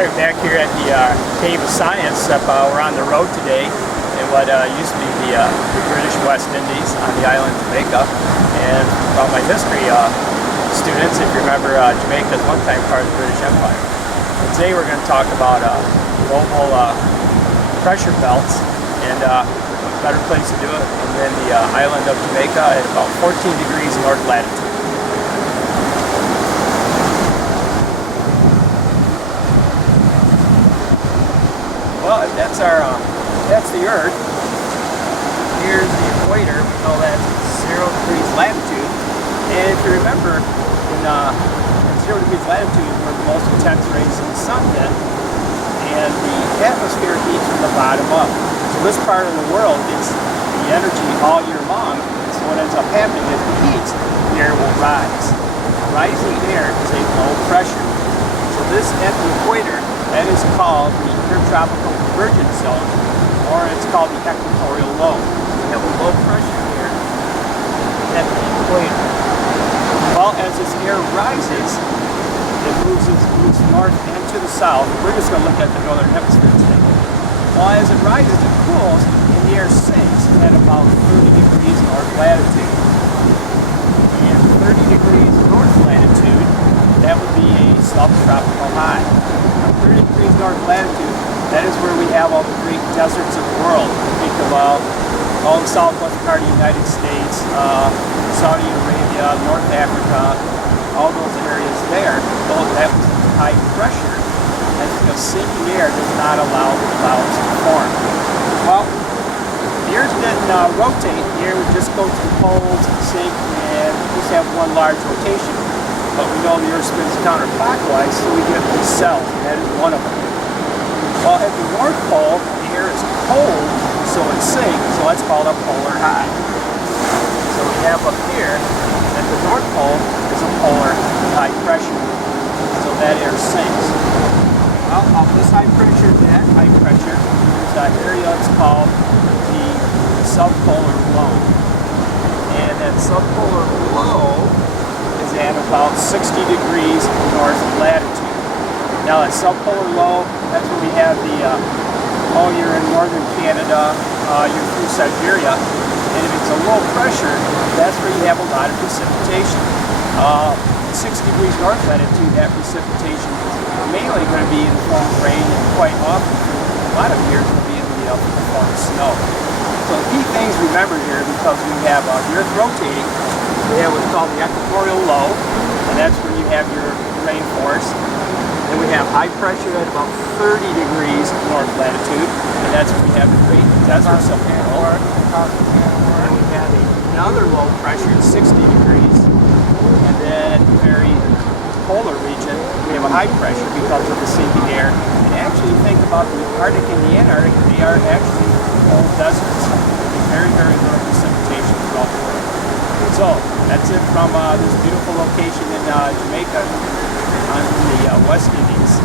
Alright, back here at the Cave of Science. We're on the road today in what used to be the British West Indies on the island of Jamaica. And about my history students, if you remember, Jamaica is one time part of the British Empire. And today we're going to talk about global pressure belts, and what better place to do it than the island of Jamaica at about 14 degrees north latitude. Well, that's the Earth. Here's the equator. We know that's 0 degrees latitude. And if you remember, in 0 degrees latitude is where the most intense rays of the sun hit, and the atmosphere heats from the bottom up. So this part of the world gets the energy all year long. So what ends up happening is the heat, the air will rise. Rising air is a low pressure. So this at the equator, that is called the intertropical convergence zone, or it's called the equatorial low. We have a low pressure here at the equator. Well, as this air rises, it moves north and to the south. We're just going to look at the northern hemisphere today. Well, as it rises, it cools, and the air sinks at about 30 degrees north latitude. And 30 degrees north latitude, that would be a subtropical high. 30 degrees north latitude, that is where we have all the great deserts of the world. Think of all the southwest part of the United States, Saudi Arabia, North Africa, all those areas there. Well, that was high pressure. That's because sinking air does not allow the clouds to form. Well, the Earth didn't rotate. The air would just go to the poles, sink, and just have one large rotation. But we know the Earth spins counterclockwise, so we get these cells, and that is one of them. Well, at the North Pole, the air is cold, so it sinks, so that's called a polar high. So we have up here, at the North Pole, is a polar high pressure, so that air sinks. Well, off this high pressure to that high pressure, there's an area that's called the subpolar low. And that subpolar low is at about 60 degrees north latitude. Now that subpolar low, that's where we have the, you're in northern Canada, you're through Siberia, and if it's a low pressure, that's where you have a lot of precipitation. 6 degrees north latitude, that precipitation is mainly going to be in the form of rain, and quite often, a lot of years, will be in the form of snow. So the key things to remember here, because we have the Earth rotating, we have what's called the equatorial low, and that's where you have your rainforest. Then we have high pressure at about 30 degrees north latitude, and that's where we have the great deserts of the world. And we have another low pressure at 60 degrees, and then at the very polar region, we have a high pressure because of the sinking air. And actually, think about the Arctic and the Antarctic, they are actually cold deserts. Very, very little precipitation throughout the world. So, that's it from this beautiful location in Jamaica on the West Indies.